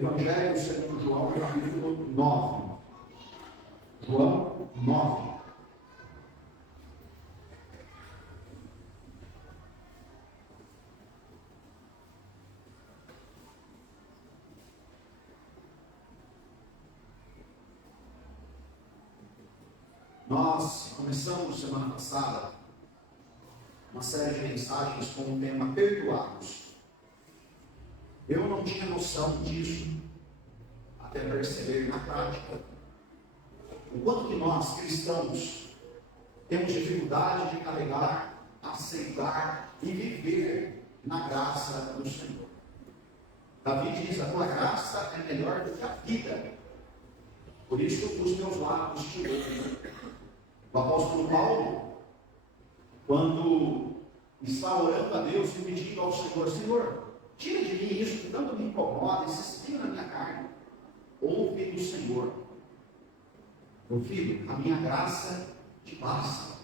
Evangelho segundo João, capítulo 9. João 9. Nós começamos semana passada uma série de mensagens com o tema Perdoados. Eu não tinha noção disso até perceber na prática o quanto que nós, cristãos, temos dificuldade de carregar, aceitar e viver na graça do Senhor. Davi diz: a tua graça é melhor do que a vida, por isso os meus lábios te louvam. O apóstolo Paulo, quando está orando a Deus e pedindo ao Senhor: Senhor, tira de mim isso que tanto me incomoda, esse espinho na minha carne. Ouve do Senhor: meu filho, a minha graça te basta.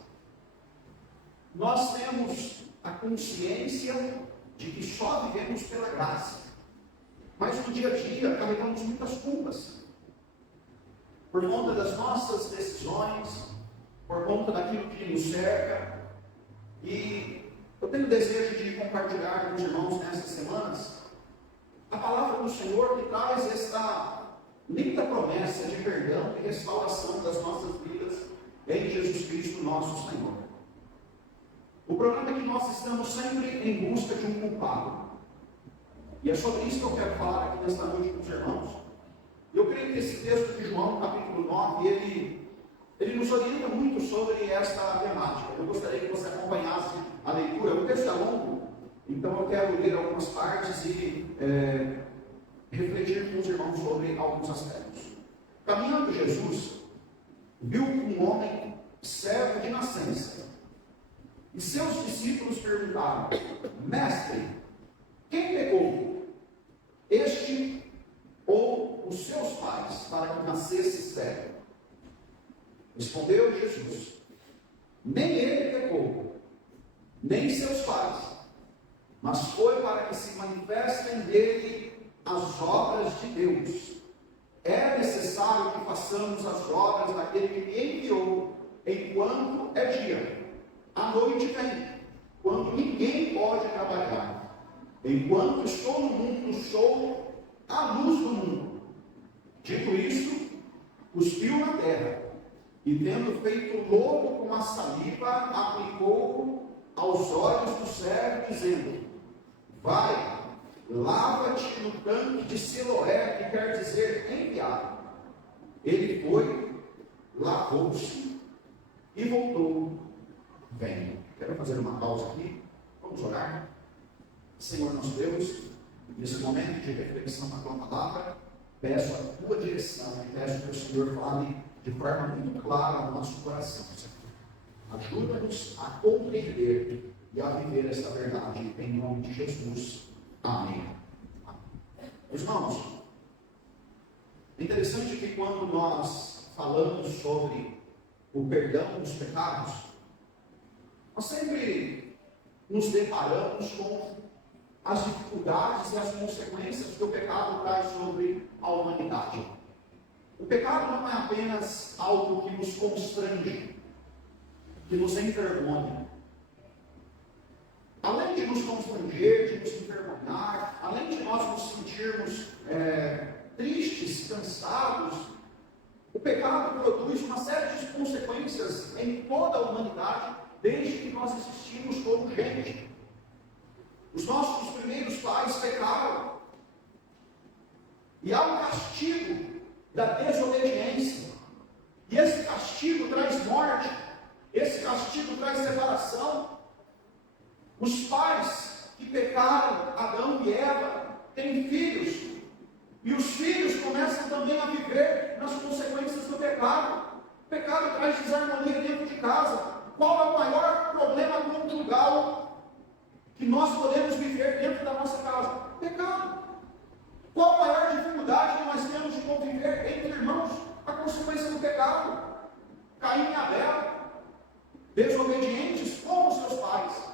Nós temos a consciência de que só vivemos pela graça, mas no dia a dia carregamos muitas culpas, por conta das nossas decisões, por conta daquilo que nos cerca. E eu tenho o desejo de compartilhar com os irmãos nessas semanas a palavra do Senhor que traz esta linda promessa de perdão e restauração das nossas vidas em Jesus Cristo, nosso Senhor. O problema é que nós estamos sempre em busca de um culpado, e é sobre isso que eu quero falar aqui nesta noite com os irmãos. Eu creio que esse texto de João, capítulo 9, ele nos orienta muito sobre esta temática. Eu gostaria que você acompanhasse a leitura. O texto é longo, então eu quero ler algumas partes e refletir com os irmãos sobre alguns aspectos. Caminhando Jesus, viu um homem cego de nascença, e seus discípulos perguntaram: Mestre, quem pecou, este ou os seus pais, para que nascesse cego? Respondeu Jesus: nem ele pecou, nem seus pais, mas foi para que se manifestem dele as obras de Deus. É necessário que façamos as obras daquele que me enviou, enquanto é dia. A noite vem, quando ninguém pode trabalhar. Enquanto estou no mundo, sou a luz do mundo. Dito isso, cuspiu na terra, e tendo feito lodo com a saliva, aplicou aos olhos do cego, dizendo: vai, lava-te no tanque de Siloé, que quer dizer enviado. Ele foi, lavou-se e voltou vendo. Quero fazer uma pausa aqui, vamos orar. Senhor nosso Deus, nesse momento de reflexão na tua palavra, peço a tua direção e peço que o Senhor fale de forma muito clara ao nosso coração. Ajuda-nos a compreender e a viver esta verdade, em nome de Jesus. Amém. Amém. Irmãos, é interessante que quando nós falamos sobre o perdão dos pecados, nós sempre nos deparamos com as dificuldades e as consequências que o pecado traz sobre a humanidade. O pecado não é apenas algo que nos constrange, que nos envergonha. Além de nos constranger, de nos envergonhar, além de nós nos sentirmos tristes, cansados, o pecado produz uma série de consequências em toda a humanidade, desde que nós existimos como gente. Os nossos primeiros pais pecaram, e há um castigo da desobediência, e esse castigo traz morte, esse castigo traz separação. Os pais que pecaram, Adão e Eva, têm filhos, e os filhos começam também a viver nas consequências do pecado. O pecado traz desarmonia dentro de casa. Qual é o maior problema conjugal que nós podemos viver dentro da nossa casa? Pecado. Qual a maior dificuldade que nós temos de conviver entre irmãos? A consequência do pecado. Caim e Abel, desobedientes como seus pais,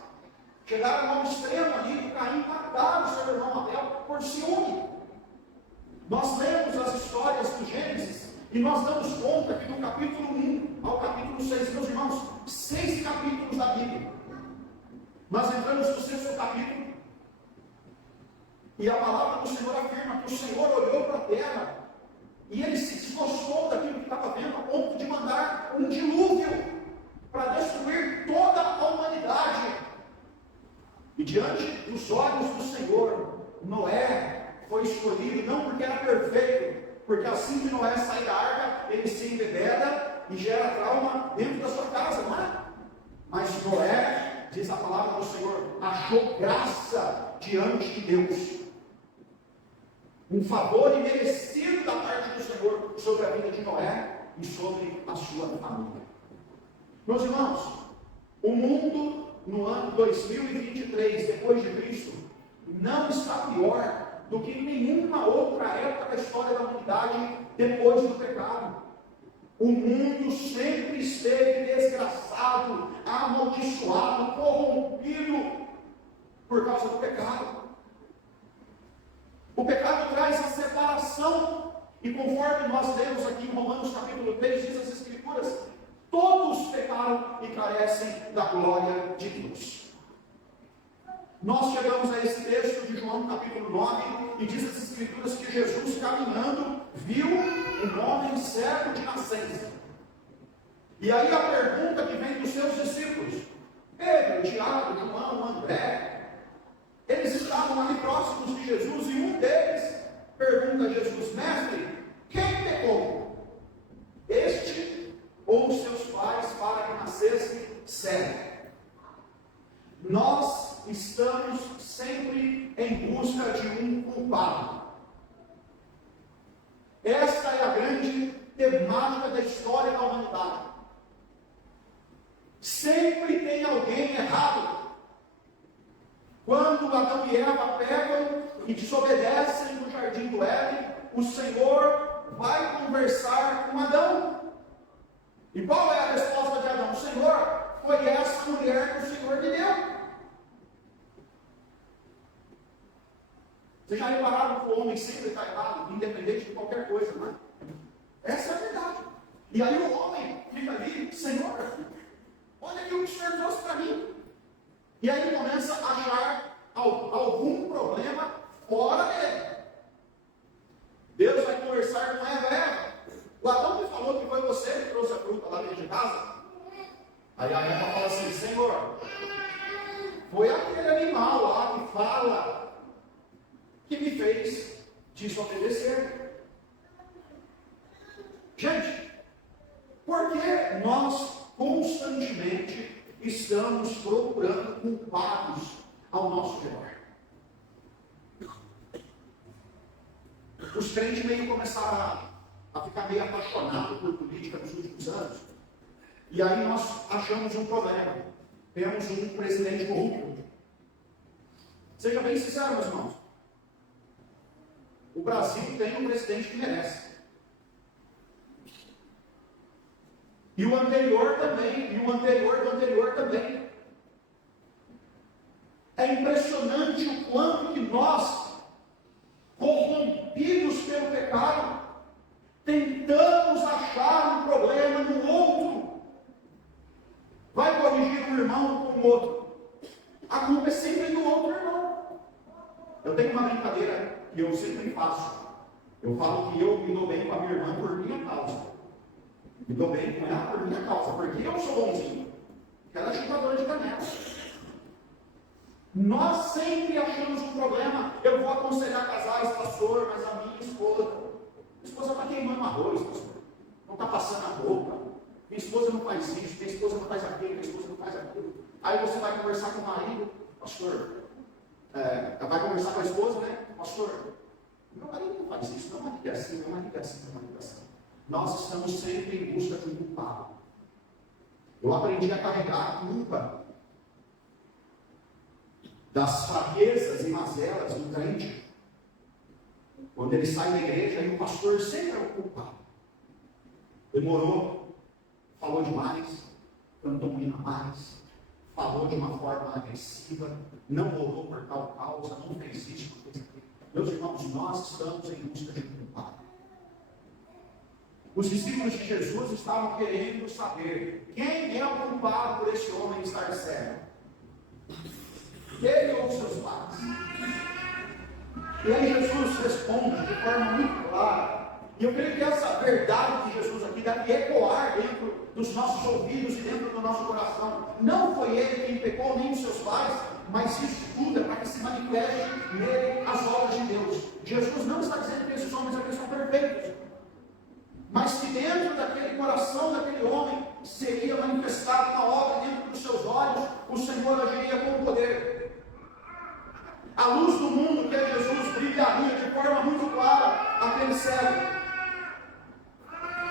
chegaram ao extremo ali de Caim matar o seu irmão Abel por ciúme. Nós lemos as histórias do Gênesis e nós damos conta que do capítulo 1 ao capítulo 6, meus irmãos, 6 capítulos da Bíblia. Nós entramos no 6º capítulo e a palavra do Senhor afirma que o Senhor olhou para a terra e ele se desgostou daquilo que estava vendo, a ponto de mandar um dilúvio para destruir toda a humanidade. E diante dos olhos do Senhor, Noé foi escolhido não porque era perfeito, porque assim que Noé sai da arca, ele se embebeda e gera trauma dentro da sua casa, não é? Mas Noé, diz a palavra do Senhor, achou graça diante de Deus. Um favor imerecido da parte do Senhor sobre a vida de Noé e sobre a sua família. Meus irmãos, o mundo no ano 2023, depois de Cristo, não está pior do que em nenhuma outra época da história da humanidade depois do pecado. O mundo sempre esteve desgraçado, amaldiçoado, corrompido por causa do pecado. O pecado traz a separação, e conforme nós lemos aqui em Romanos capítulo 3, diz as Escrituras, todos pecaram e carecem da glória de Deus. Nós chegamos a esse texto de João capítulo 9, e diz as Escrituras que Jesus caminhando, viu um homem cego de nascença. E aí a pergunta que vem dos seus discípulos, Pedro, Tiago, João, André, eles estavam ali próximos de Jesus, e um deles pergunta a Jesus, mestre, quem pecou? Este ou os seus pais para que nascesse cego? Nós estamos sempre em busca de um culpado. Esta é a grande temática da história da humanidade. Sempre tem alguém errado. Quando Adão e Eva pegam e desobedecem no jardim do Éden, o Senhor vai conversar com Adão. E qual é a resposta de Adão? Senhor, foi essa mulher que o Senhor me deu. Vocês já repararam que o homem sempre está errado, independente de qualquer coisa, não é? Essa é a verdade. E aí o homem fica ali, Senhor, olha aqui o que o Senhor trouxe para mim. E aí ele começa a achar algum problema fora dele. Deus vai conversar com Eva. O Adão me falou que foi você que trouxe a fruta lá dentro de casa. Aí a Eva fala assim, Senhor, foi aquele animal lá que fala que me fez desobedecer. Gente, por que nós constantemente estamos procurando culpados ao nosso redor? Os crentes meio começaram a ficar meio apaixonados por política nos últimos anos. E aí nós achamos um problema. Temos um presidente corrupto. Seja bem sincero, meus irmãos. O Brasil tem um presidente que merece. E o anterior também, e o anterior do anterior também. É impressionante o quanto que nós, corrompidos pelo pecado, tentamos achar um problema no outro. Vai corrigir um irmão com o outro. A culpa é sempre do outro irmão. Eu tenho uma brincadeira que eu sempre faço. Eu falo que eu me dou bem com a minha irmã por minha causa. Me dou bem com ela por minha causa, porque eu sou bonzinho. Ela é chupadora de canela. Nós sempre achamos um problema. Eu vou aconselhar casais, pastor, mas a minha esposa está queimando arroz, pastor. Não está passando a roupa. Minha esposa não faz isso, minha esposa não faz aquilo, minha esposa não faz aquilo. Aí você vai conversar com o marido, pastor. Vai conversar com a esposa, né? Pastor, meu marido não faz isso, meu marido é assim, meu marido é assim, meu marido é assim. Nós estamos sempre em busca de um culpado. Eu aprendi a carregar a culpa das fraquezas e mazelas do crente. Quando ele sai da igreja, e o pastor sempre é o culpado. Demorou, falou demais, cantou um hino a mais, falou de uma forma agressiva, não orou por tal causa, não fez isso, não fez aquilo. Meus irmãos, nós estamos em busca de um culpado. Os discípulos de Jesus estavam querendo saber quem é o culpado por esse homem estar cego. Ele ou seus pais? E aí Jesus responde de forma muito clara. E eu creio que essa verdade de Jesus aqui deve ecoar dentro dos nossos ouvidos e dentro do nosso coração. Não foi ele quem pecou, nem os seus pais, mas isso tudo é para que se manifeste nele as obras de Deus. Jesus não está dizendo que esses homens aqui são perfeitos, mas que dentro daquele coração daquele homem seria manifestada uma obra dentro dos seus olhos, o Senhor agiria com poder. A luz do mundo, que é Jesus, brilharia de forma muito clara aquele cego.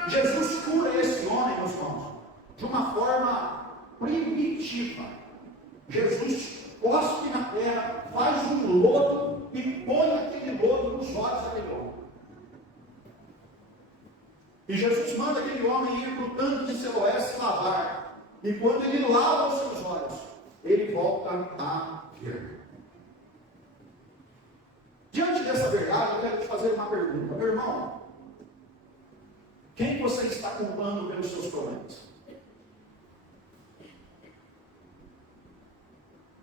Jesus cura esse homem, meus irmãos, de uma forma primitiva. Jesus cospe na terra, faz um lodo e põe aquele lodo nos olhos daquele homem. E Jesus manda aquele homem ir para o tanque de Siloé se lavar. E quando ele lava os seus olhos, ele volta a ver. Diante dessa verdade, eu quero te fazer uma pergunta. Meu irmão, quem você está culpando pelos seus problemas?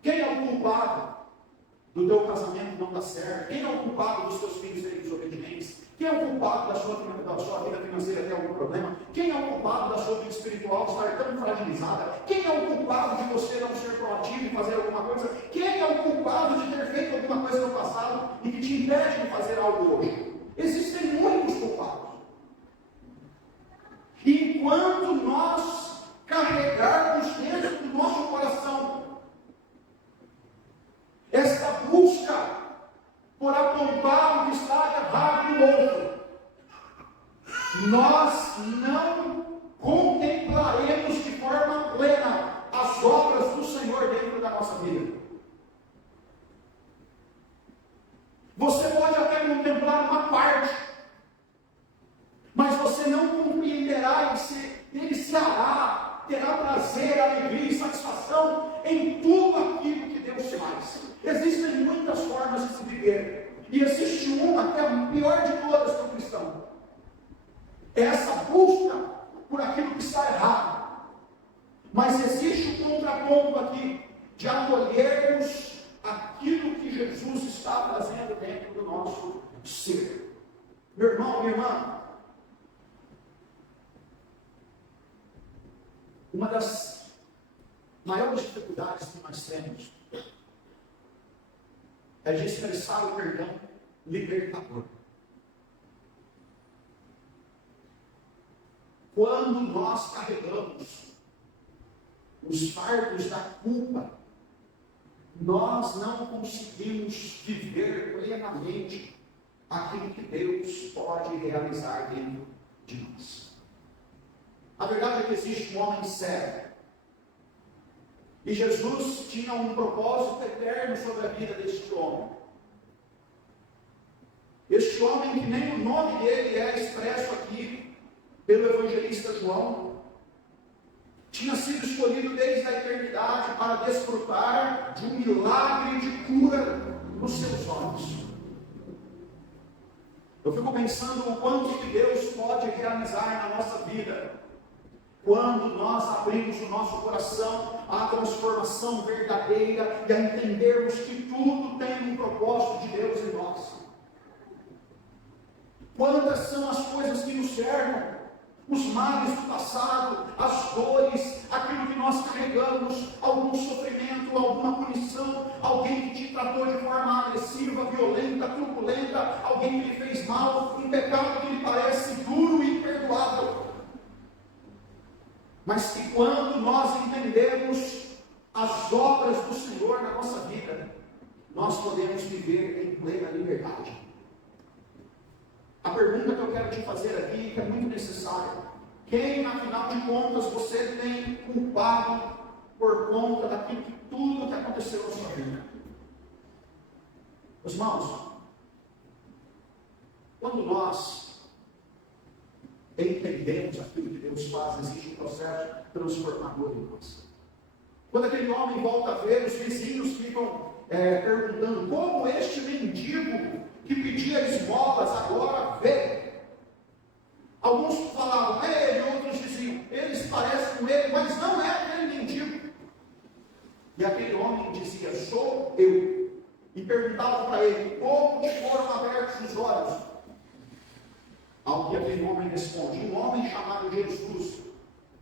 Quem é o culpado do teu casamento não dar certo? Quem é o culpado dos teus filhos serem desobedientes? Quem é o culpado da sua vida financeira ter algum problema? Quem é o culpado da sua vida espiritual estar tão fragilizada? Quem é o culpado de você não ser proativo e fazer alguma coisa? Quem é o culpado de ter feito alguma coisa no passado e que te impede de fazer algo hoje? Existem muitos culpados. E enquanto nós carregarmos dentro do nosso coração esta busca por apontar o que está errado no outro, nós não contemplaremos de forma plena as obras do Senhor dentro da nossa vida. Você pode até contemplar uma parte, mas você não compreenderá e iniciará, terá prazer, alegria e satisfação em tudo aquilo que Deus faz. Existem muitas formas de se viver, e existe uma que é a pior de todas para o cristão: é essa busca por aquilo que está errado. Mas existe um contraponto aqui, de acolhermos aquilo que Jesus está trazendo dentro do nosso ser. Meu irmão, minha irmã, uma das maiores dificuldades que nós temos é de expressar o perdão libertador. Quando nós carregamos os fardos da culpa, nós não conseguimos viver plenamente aquilo que Deus pode realizar dentro de nós. A verdade é que existe um homem cego, e Jesus tinha um propósito eterno sobre a vida deste homem. Este homem, que nem o nome dele é expresso aqui pelo evangelista João, tinha sido escolhido desde a eternidade para desfrutar de um milagre de cura nos seus olhos. Eu fico pensando o quanto que Deus pode realizar na nossa vida quando nós abrimos o nosso coração à transformação verdadeira e a entendermos que tudo tem um propósito de Deus em nós. Quantas são as coisas que nos cercam, os males do passado, as dores, aquilo que nós carregamos, algum sofrimento, alguma punição, alguém que te tratou de forma agressiva, violenta, truculenta, alguém que lhe fez mal, um pecado que lhe parece duro e imperdoável. Mas que quando nós entendemos as obras do Senhor na nossa vida, nós podemos viver em plena liberdade. A pergunta que eu quero te fazer aqui, que é muito necessária: quem, afinal de contas, você tem culpado por conta daquilo que tudo que aconteceu na sua vida? Meus irmãos, quando nós entendemos aquilo que Deus faz, existe um processo transformador em nós. Quando aquele homem volta a ver, os vizinhos ficam perguntando como este mendigo que pedia esmolas agora veio. Alguns falavam ele, outros diziam, eles parecem com ele, mas não é aquele mendigo. E aquele homem dizia, sou eu. E perguntavam para ele, como te foram abertos os olhos? Ao que aquele homem respondia, um homem chamado Jesus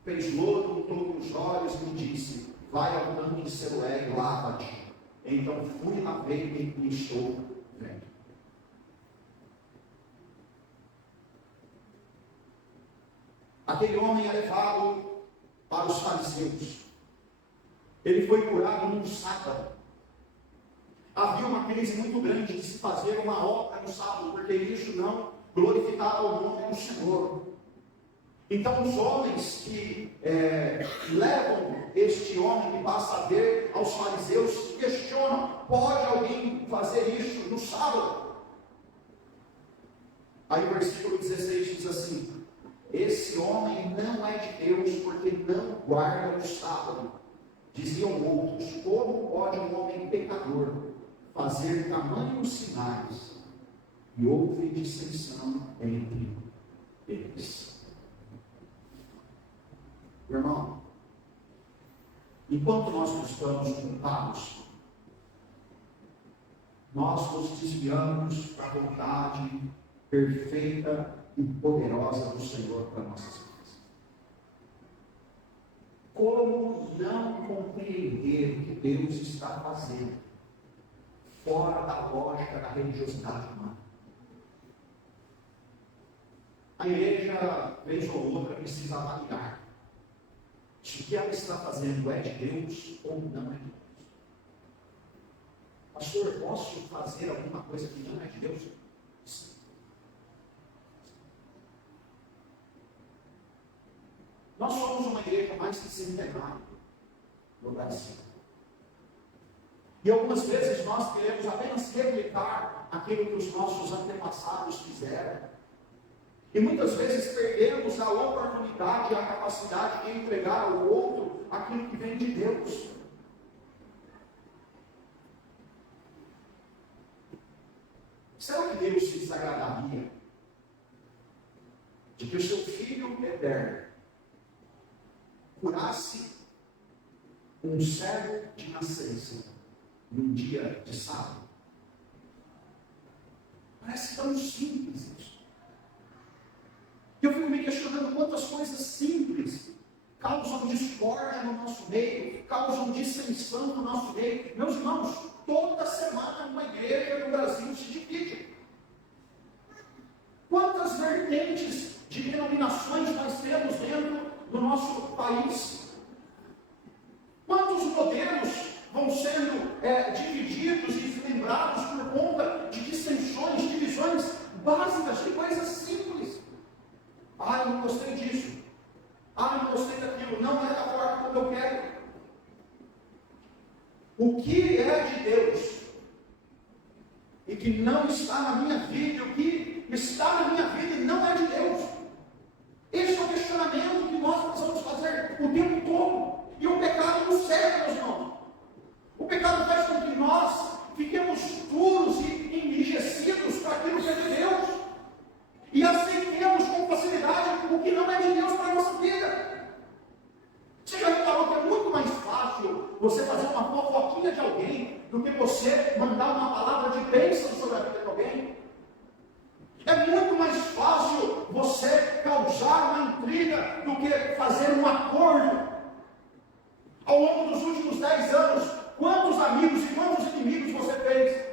fez lodo, untou os olhos e me disse, vai ao tanque de Siloé e lava-te. Então fui lá ver e estou vendo. Aquele homem é levado para os fariseus. Ele foi curado num sábado. Havia uma crise muito grande de se fazer uma obra no sábado, porque isso não glorificava o nome do Senhor. Então os homens que levam este homem que passa a ver aos fariseus questionam, pode alguém fazer isso no sábado? Aí o versículo 16 diz assim, esse homem não é de Deus porque não guarda o sábado. Diziam outros, como pode um homem pecador fazer tamanhos sinais? E houve dissensão entre eles. Irmão, enquanto nós buscamos culpados, nós nos desviamos da vontade perfeita e poderosa do Senhor para nossas vidas. Como não compreender o que Deus está fazendo fora da lógica da religiosidade humana? A igreja, vez ou outra, precisa avaliar se o que ela está fazendo é de Deus ou não é de Deus. Pastor, posso fazer alguma coisa que não é de Deus? Sim. Nós somos uma igreja mais que centenária no Brasil. E algumas vezes nós queremos apenas replicar aquilo que os nossos antepassados fizeram. E muitas vezes perdemos a oportunidade e a capacidade de entregar ao outro aquilo que vem de Deus. Será que Deus se desagradaria de que o seu Filho eterno curasse um cego de nascença num dia de sábado? Parece tão simples isso. Eu fico me questionando quantas coisas simples causam discórdia no nosso meio, causam dissensão no nosso meio. Meus irmãos, toda semana uma igreja no Brasil se divide. Quantas vertentes de denominações nós temos dentro do nosso país? Quantos modelos vão sendo divididos e desmembrados por conta de dissensões, divisões básicas de coisas simples? Ah, eu não gostei disso. Ah, eu não gostei daquilo. Não é da forma como eu quero. O que é de Deus e que não está na minha vida, o que está na minha vida e não é de Deus? Esse é o questionamento que nós precisamos fazer o tempo todo. E o pecado nos cega, meus irmãos. O pecado faz com que nós fiquemos duros e enrijecidos para aquilo que é de Deus. E aceitemos com facilidade o que não é de Deus para a nossa vida. Você já reparou que é muito mais fácil você fazer uma fofoquinha de alguém do que você mandar uma palavra de bênção sobre a vida de alguém? É muito mais fácil você causar uma intriga do que fazer um acordo. Ao longo dos últimos 10 anos, quantos amigos e quantos inimigos você fez?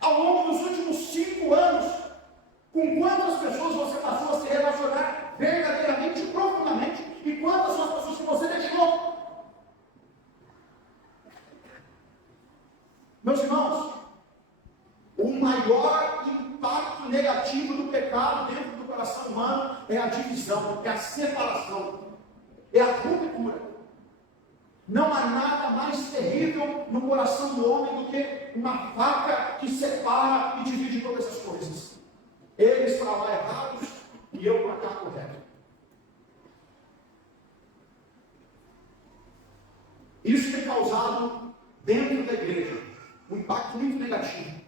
Ao longo dos últimos 5 anos, com quantas pessoas você passou a se relacionar verdadeiramente, profundamente, e quantas são as pessoas que você deixou? Meus irmãos, o maior impacto negativo do pecado dentro do coração humano é a divisão, é a separação, é a ruptura. Não há nada mais terrível no coração do homem do que uma faca que separa e divide todas as coisas. Eles para lá errados e eu para cá correto. Isso tem causado dentro da igreja, um impacto muito negativo.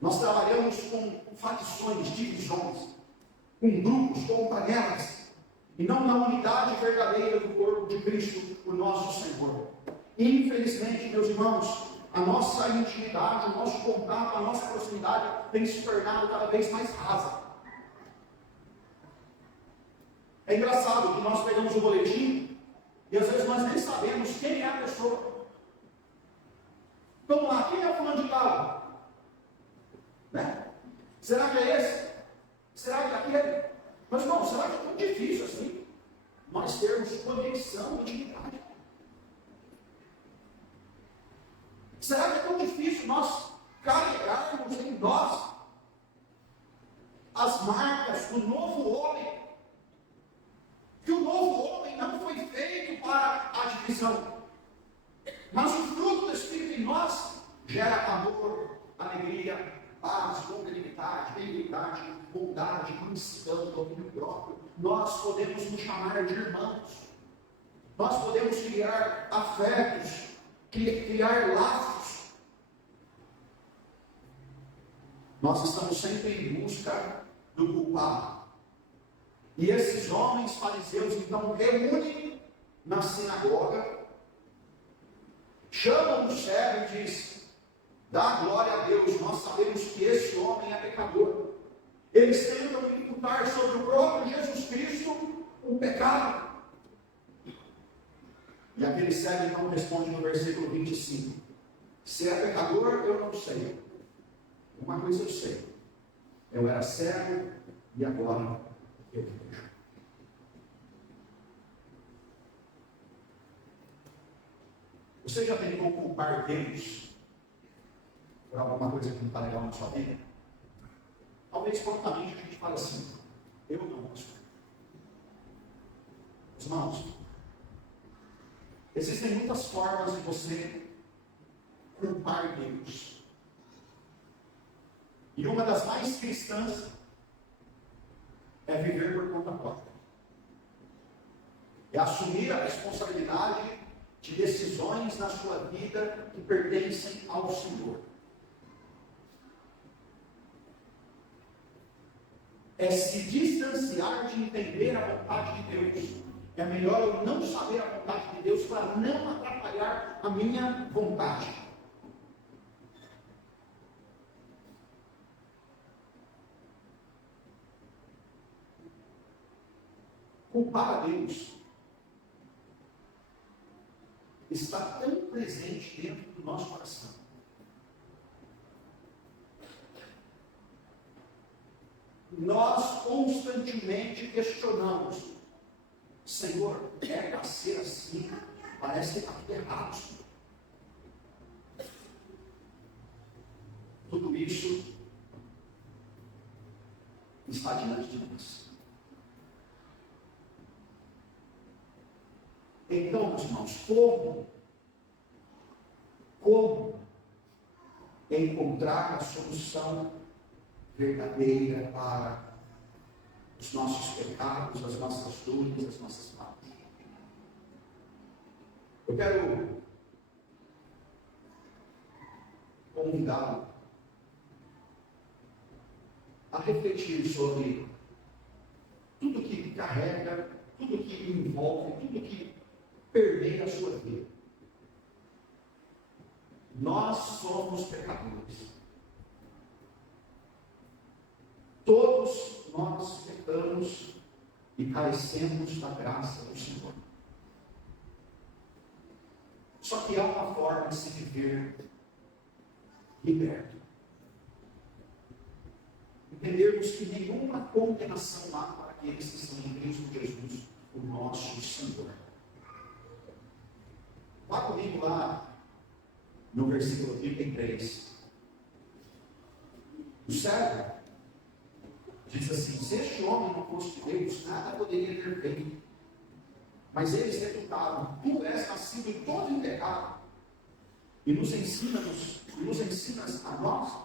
Nós trabalhamos com facções, divisões, com grupos, com panelas, e não na unidade verdadeira do corpo de Cristo, o nosso Senhor. Infelizmente, meus irmãos, a nossa intimidade, o nosso contato, a nossa proximidade tem se tornado cada vez mais rasa. É engraçado que nós pegamos o boletim e às vezes nós nem sabemos quem é a pessoa. Vamos lá, quem é o fulano de tal? Né? Será que é esse? Será que é aquele? Mas não, será que é tão difícil assim nós termos conexão, intimidade? Será que é tão difícil nós carregarmos em nós as marcas do novo homem? Que o novo homem não foi feito para a divisão, mas o fruto do Espírito em nós gera amor, alegria, paz, longanimidade, benignidade, bondade, mansidão, domínio próprio. Nós podemos nos chamar de irmãos, nós podemos criar afetos, criar laços. Nós estamos sempre em busca do culpado. E esses homens fariseus então reúnem na sinagoga, chamam o cego e diz: dá glória a Deus, nós sabemos que esse homem é pecador. Eles tentam imputar sobre o próprio Jesus Cristo o pecado. E aquele cego então responde no versículo 25: se é pecador, eu não sei. Uma coisa eu sei: eu era cego e agora eu vejo. Você já tentou culpar Deus por alguma coisa que não está legal na sua vida? Talvez prontamente a gente fale assim: eu não posso. Irmãos, existem muitas formas de você culpar Deus. E uma das mais cristãs é viver por conta própria. É assumir a responsabilidade de decisões na sua vida que pertencem ao Senhor. É se distanciar de entender a vontade de Deus. É melhor eu não saber a vontade de Deus para não atrapalhar a minha vontade. Culpar a Deus está tão presente dentro do nosso coração. Nós constantemente questionamos: Senhor, é para ser assim? Parece que está tudo errado. Tudo isso está diante de nós. Então, meus irmãos, como encontrar a solução verdadeira para os nossos pecados, as nossas dores, as nossas faltas? Eu quero convidá-lo a refletir sobre tudo que carrega, tudo que envolve, tudo que permeia a sua vida. Nós somos pecadores. Todos nós pecamos e carecemos da graça do Senhor. Só que há uma forma de se viver liberto. Entendermos que nenhuma condenação há para aqueles que estão em Cristo Jesus, o nosso Senhor. Vá comigo lá no versículo 33. O servo diz assim: se este homem não fosse de Deus, nada poderia ter feito. Mas eles reputaram: tu és nascido todo em pecado, e nos ensinas a nós,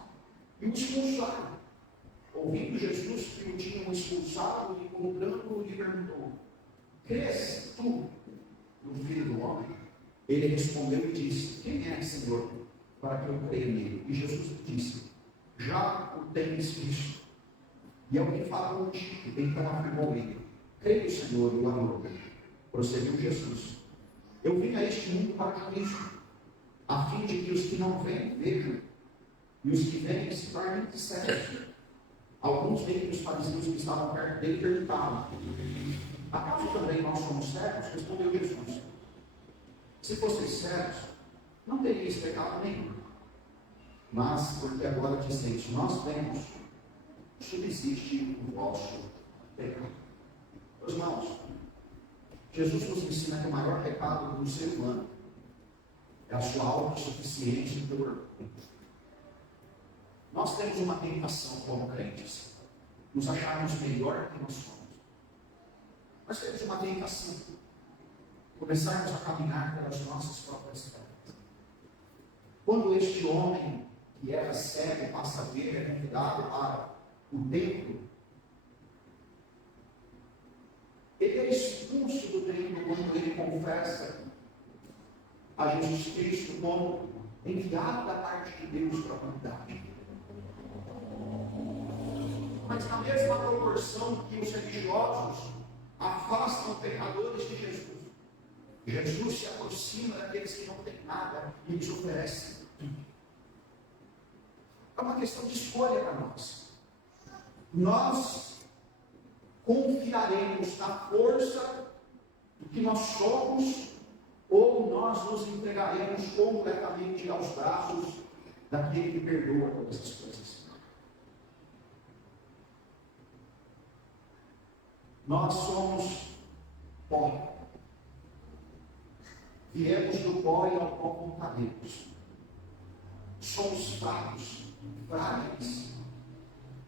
e o expulsaram. Ouvindo Jesus que o tinham expulsado, encontrando-o, lhe perguntou: crês tu no Filho do Homem? Ele respondeu e disse: quem é, Senhor, para que eu creia nele? E Jesus disse: já o tens visto. E alguém falou contigo. Então afirmou ele: creio, Senhor, e o amor. Prosseguiu Jesus: eu vim a este mundo para juízo, a fim de que os que não vêm vejam, e os que vêm se tornem cegos. Alguns dos fariseus que estavam perto dele perguntaram: acaso também nós somos cegos? Respondeu Jesus: se fosseis cegos, não teríeis pecado nenhum. Mas, porque agora dizeis, nós vemos, subsiste o vosso pecado. Meus irmãos, Jesus nos ensina que o maior pecado do ser humano é a sua autossuficiência e dor. Nós temos uma tentação como crentes, nos acharmos melhor que nós somos. Nós temos uma tentação, começarmos a caminhar pelas nossas próprias pernas. Quando este homem que era cego passa a ver, é convidado para o templo, ele é expulso do templo quando ele confessa a Jesus Cristo como enviado da parte de Deus para a humanidade. Mas na mesma proporção que os religiosos afastam pecadores de Jesus, Jesus se aproxima daqueles que não têm nada e lhes oferece. É uma questão de escolha para nós. Nós confiaremos na força do que nós somos, ou nós nos entregaremos completamente aos braços daquele que perdoa todas as coisas. Nós somos pó. Viemos do pó e ao pó voltaremos. Somos fracos, frágeis.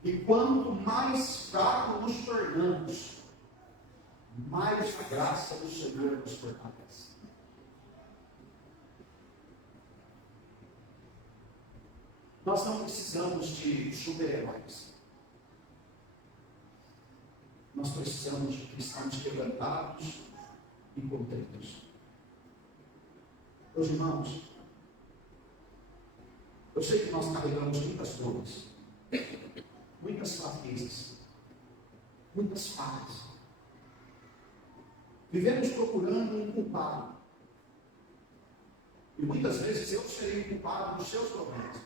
E quanto mais fracos nos tornamos, mais a graça do Senhor nos fortalece. Nós não precisamos de super-heróis. Nós precisamos de cristãos quebrantados e contritos. Meus irmãos, eu sei que nós carregamos muitas dores, muitas fraquezas, muitas falhas. Vivemos procurando um culpado. E muitas vezes eu serei o culpado dos seus problemas.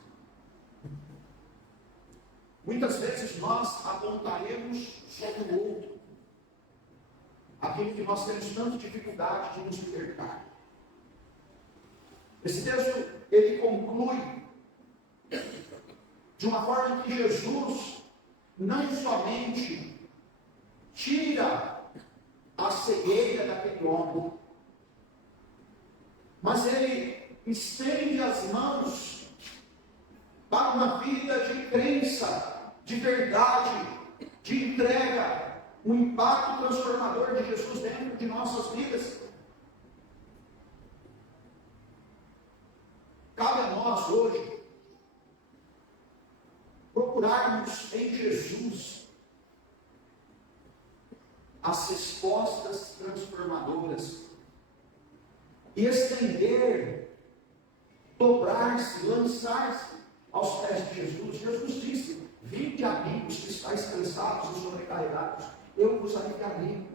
Muitas vezes nós apontaremos sobre o outro aquilo que nós temos tanta dificuldade de nos libertar. Esse texto, ele conclui de uma forma que Jesus não somente tira a cegueira daquele homem, mas ele estende as mãos para uma vida de crença, de verdade, de entrega, um impacto transformador de Jesus dentro de nossas vidas. Cabe a nós hoje procurarmos em Jesus as respostas transformadoras e estender, dobrar-se, lançar-se aos pés de Jesus. Jesus disse: vinde a mim, os que estáis cansados e sobrecarregados, eu vos aliviarei.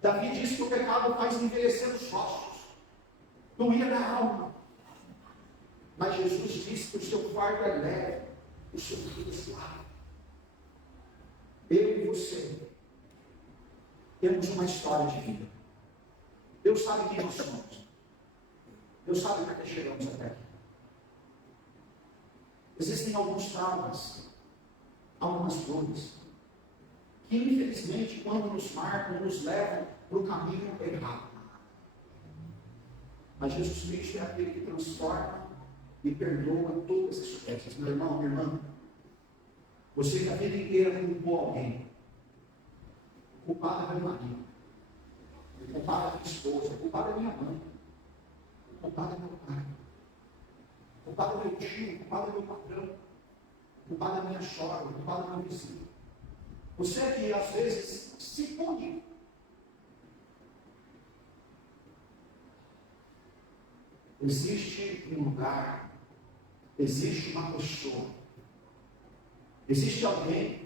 Davi disse que o pecado faz envelhecer os ossos, doía na alma. Mas Jesus disse que o seu fardo é leve, o seu jugo é suave. Eu e você temos uma história de vida. Deus sabe quem nós somos. Deus sabe para que chegamos até aqui. Existem alguns traumas, algumas dores, que infelizmente, quando nos marcam, nos levam para o caminho errado. Mas Jesus Cristo é aquele que transforma e perdoa todas as ofensas. Meu irmão, minha irmã, você que a vida inteira culpou alguém, culpado é meu marido, culpado é minha esposa, culpado é minha mãe, culpado é meu pai, culpado é meu tio, culpado é meu patrão, culpado é minha sogra, culpado é meu vizinho. Você que às vezes se pune, existe um lugar, existe uma pessoa, existe alguém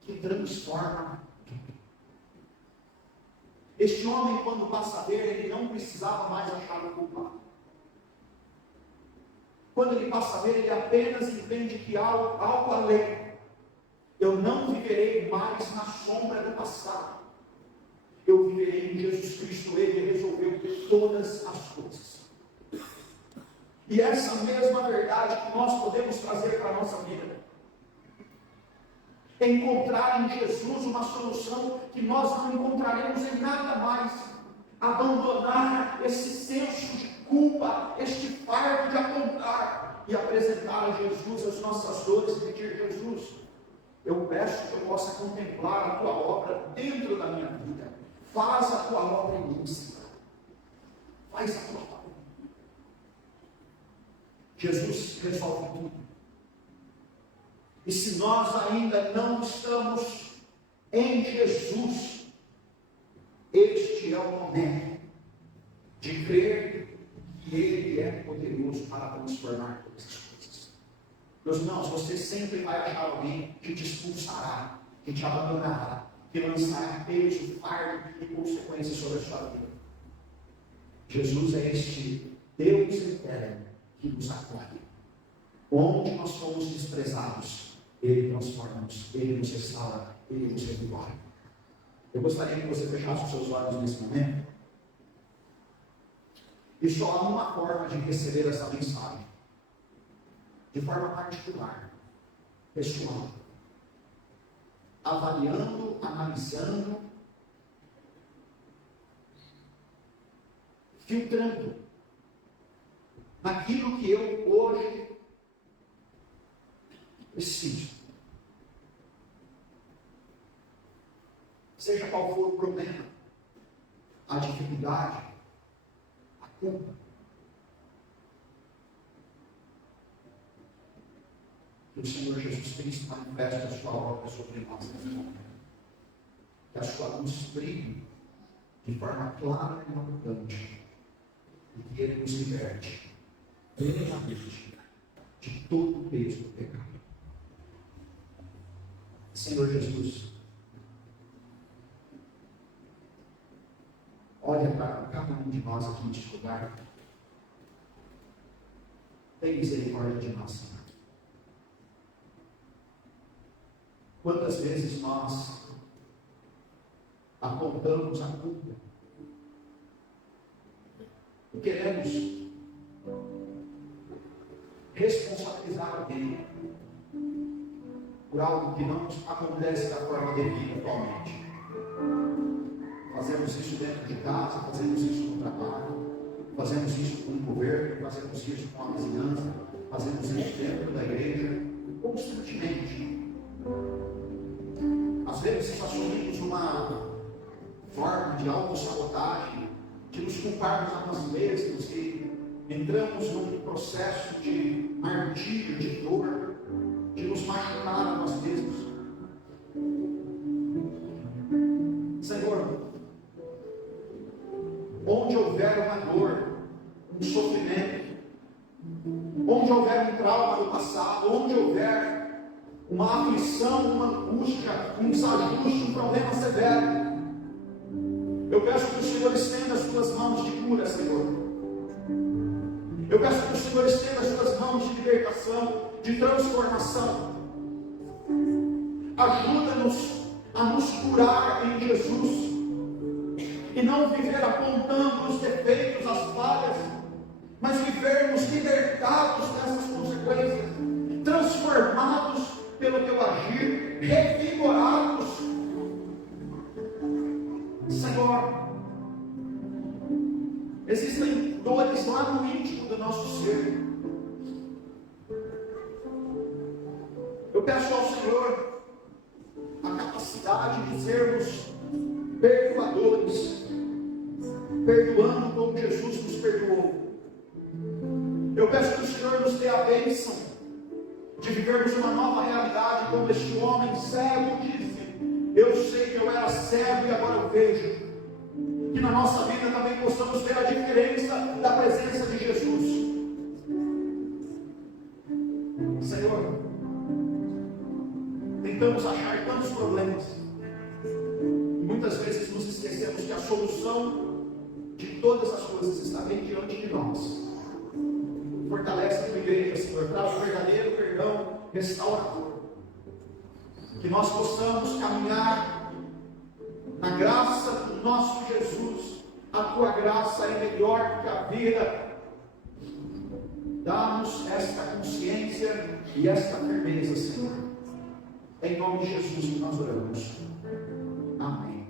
que transforma tudo. Este homem, quando passa a ver, ele não precisava mais achar o culpado. Quando ele passa a ver, ele apenas entende que há algo além. Eu não viverei mais na sombra do passado. Eu viverei em Jesus Cristo. Ele resolveu todas as coisas. E essa mesma verdade que nós podemos trazer para a nossa vida. Encontrar em Jesus uma solução que nós não encontraremos em nada mais. Abandonar esse senso de culpa, este fardo de apontar e apresentar a Jesus as nossas dores e pedir: Jesus, eu peço que eu possa contemplar a tua obra dentro da minha vida. Faz a tua obra em mim, Senhor. Faz a tua obra. Jesus resolve tudo. E se nós ainda não estamos em Jesus, este é o momento de crer que Ele é poderoso para transformar todas as coisas. Meus irmãos, você sempre vai achar alguém que te expulsará, que te abandonará, que lançará peso, fardo e consequências sobre a sua vida. Jesus é este Deus eterno que nos acolhe. Onde nós fomos desprezados, Ele transforma-nos, Ele nos restaura, Ele nos revigora. Eu gostaria que você fechasse os seus olhos nesse momento. E só há uma forma de receber essa mensagem. De forma particular, pessoal. Avaliando, analisando, filtrando naquilo que eu hoje preciso. Seja qual for o problema, a dificuldade, a culpa. Que o Senhor Jesus Cristo manifeste a sua obra sobre nós nesse momento. Que a sua luz brilhe de forma clara e abundante. E que Ele nos liberte plenamente de todo o peso do pecado. Senhor Jesus, olha para cada um de nós aqui neste lugar. Tem misericórdia de nós, Senhor. Quantas vezes nós apontamos a culpa e queremos responsabilizar alguém por algo que não acontece da forma devida atualmente. Fazemos isso dentro de casa, fazemos isso no trabalho, fazemos isso com o governo, fazemos isso com a vizinhança, fazemos isso dentro da igreja, constantemente. Às vezes assumimos uma forma de autossabotagem, de nos culparmos a nós mesmos e entramos num processo de martírio, de dor, de nos machucar a nós mesmos. Senhor, onde houver uma dor, um sofrimento, onde houver um trauma do passado, onde houver uma aflição, uma angústia, um desajuste, um problema severo, eu peço que o Senhor estenda as tuas mãos de cura, Senhor. Eu peço que o Senhor estenda as tuas mãos de libertação, de transformação. Ajuda-nos a nos curar em Jesus e não viver apontando os defeitos, as falhas, mas vivermos libertados dessas consequências, transformados pelo teu agir, revigorados. Senhor, existem dores lá no íntimo do nosso ser. Eu peço ao Senhor a capacidade de sermos perdoadores, perdoando como Jesus nos perdoou. Eu peço que o Senhor nos dê a bênção de vivermos uma nova realidade, como este homem cego disse: eu sei que eu era cego e agora eu vejo. Que na nossa vida também possamos ver a diferença da presença de Jesus. tentamos achar tantos problemas. Muitas vezes nos esquecemos que a solução de todas as coisas está bem diante de nós. Fortalece a tua igreja, Senhor, traz o verdadeiro perdão restaurador. Que nós possamos caminhar na graça do nosso Jesus. A tua graça é melhor que a vida. Dá-nos esta consciência e esta firmeza, Senhor. Em nome de Jesus que nós oramos. Amém.